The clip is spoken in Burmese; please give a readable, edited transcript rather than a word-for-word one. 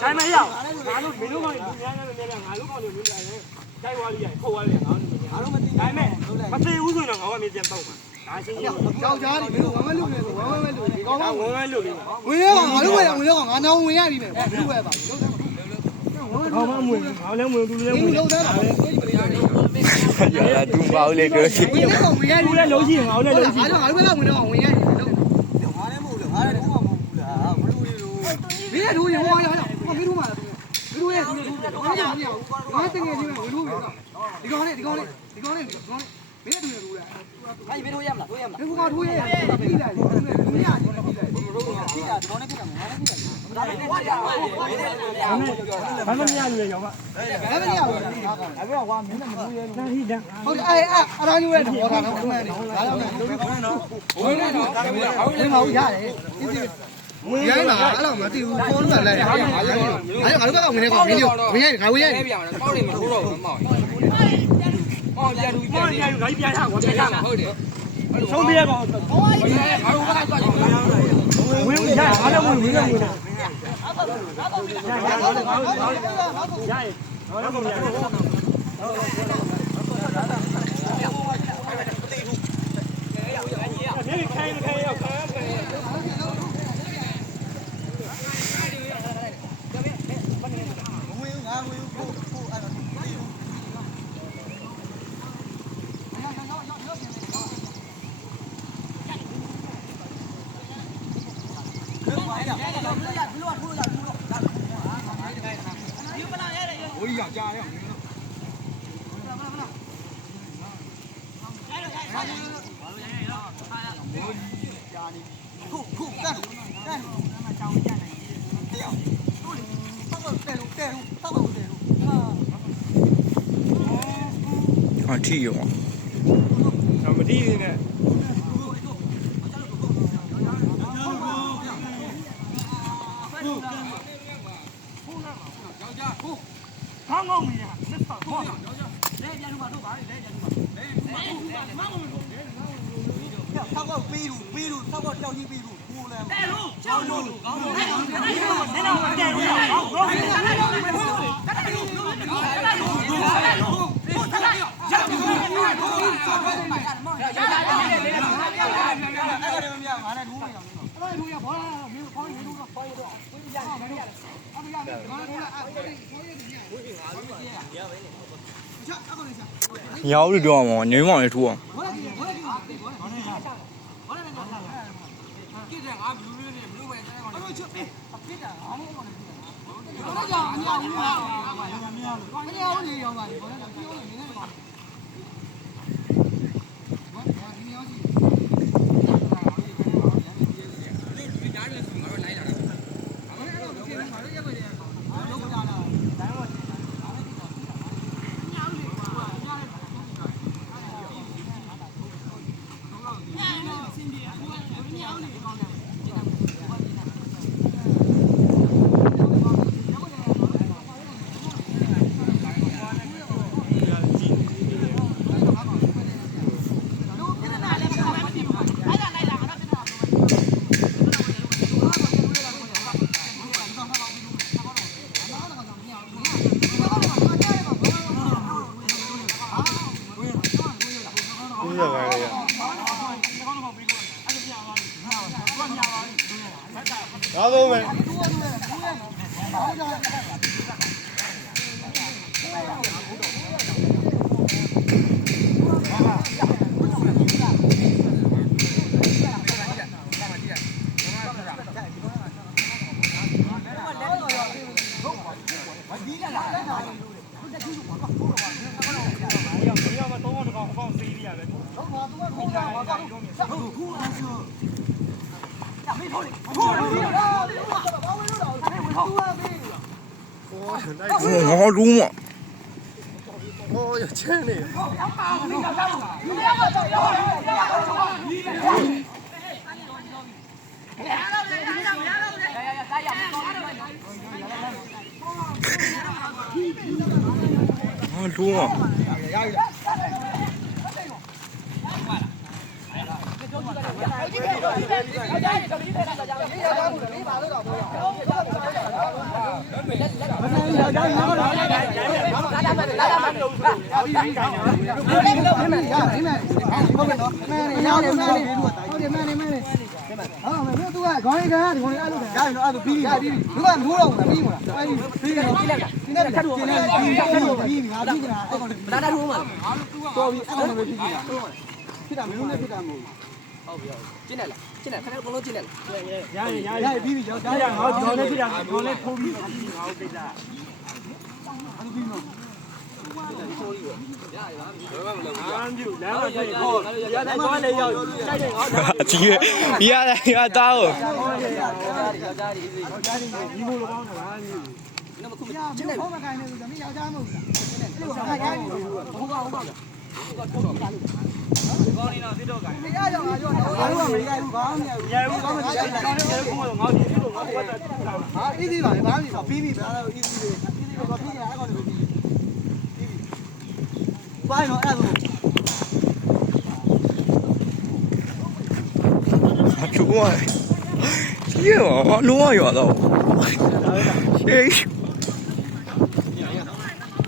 ဆိုင်မရအောင်ငါတို့မင်းတို့ကလူများများများငါတို့ကလူမျိုးတိုင်းတိုက်ဝါးလေးရခုတ်ဝါးလေးငါတို့မသိဒါပေမဲ့မသိဘူးဆိုတော့ငါကမြေပြန်တော့မှာဒါရှင်းရကြောက်ကြားတယ်မင်းတို့ဝမ်းမလို့လေဝမ်းမလို့ဒီကောင်းကဝမ်းမလို့လေဝင်ရငါတို့ဝင်ရငါနောင်ဝင်ရပြီမယ်ဘာလို့ပဲပါဘာမှမဝင်ငါလည်းဝင်သူလည်းဝင်လုံးသားပါရတူပါဦးလေပြောစီဝင်လည်းဝင်ရဘူးလည်းလုံးရှိငါလည်းလုံးရှိငါတို့ကဝင်တော့ဝင်ရငါလည်းမဟုတ်လေငါလည်းတော့မဟုတ်ဘူးလားဘလို့လေမင်းတို့ရဟောရဟောမင်းတို့မှာမင်းတို့ရဲ့သူတို့ဘာမှမရဘူးငါတကယ်ကြီးပဲဝင်လို့ဒီကောင်လေးမင်းတို့ရဘူးလားအဲ့မင်းတို့ရမလားတို့ရမလားဒီကောင်တို့ရပြီးလိုက်လေမင်းရပြီးလိုက်ပြီးတာဒီကောင်နဲ့ပြီးတာငါလည်းပြီးတယ်ဒါနဲ့ကြာဘာမှမရဘူးလေရောမဘာမှမရဘူးအဲ့တော့ကွာမင်းနဲ့မလို့ရဘူးဟိတန်းဟုတ်တယ်အဲ့ရာညိုးရဲ့ဘောထားတော့မှန်တယ်ဒါတော့ဝင်တော့ဝင်တော့ရတယ်ရိုင်းလာအဲ့လိုမသိဘူးဖုန်းကလည်းအဲ့ငါတို့ကဝင်နေကောင်ဗီဒီယိုဝင်ရငါဝင်ရပြန်ပြန်တော့တွေမထိုးတော့ဘူးမောင်ပြန်လူပြန်လူငါပြန်ထားကွာပြန်ထားဟုတ်တယ်ဆုံးပြရကောင်ငါတို့ကသွားဝင်ရငါလည်းဝင်ရရထီရောမထီနေနဲ့ခေါင်းငုံနေရဆက်ပါခေါင်းလဲပြန်လို့ပါတော့ပါလဲပြန်လို့ပါထောက်ကပေးလို့ထောက်ကတောက်ကြီးပေးလို့ကိုလည်းတဲ့လို့ကျောင်းလို့ကောင်းလို့နေတော့တဲ့လို့ကောင်းညောင်းလို့တော့မှာနေမောင်လေးထိုးအောင်Đó luôn mày. Ngon luôn ạ. Ôi chết này. Ngon luôn ạ. ဖြစ်တာမင်းတို့လည်းဖြစ်တာမဟုတ်ဘူးကျင်းတယ်လားကျင်းတယ်ခဏကုန်လုံးကျင်းတယ်လားရပြီးပြီရောဒါရငါတို့လည်းဖြစ်တာငါလည်းထိုးပြီးငါတို့တိတ်တာအဲ့လိုပြီးတော့အကြီးရတာကို ကျင်းတယ်ဘောမကိုင်းနေဘူးသမီးယောက်ျားမဟုတ်ဘူးအဲ့လိုကရိုင်းနေဘူးဟုတ်ပါဟုတ်ပါကောင်းနေတာဖြစ်တော့ကဲရအောင်အားရောဘာလို့မရိုက်ဘူးဘာမှမရိုက်ဘူးကောင်းတယ်ကောင်းတယ်ငါဒီဖြစ်လို့ငါဘက်ကဟာအေးသေးပါလေဘာမှမဖြစ်ပြီးပြီဗျာအေးသေးတယ်အေးသေးတော့ဖြစ်နေအဲ့ကောင်တွေပြီးပြီဘာလို့အဲ့လို မချူပါဘူးရေရောလုံးဝရောတော့ရှေး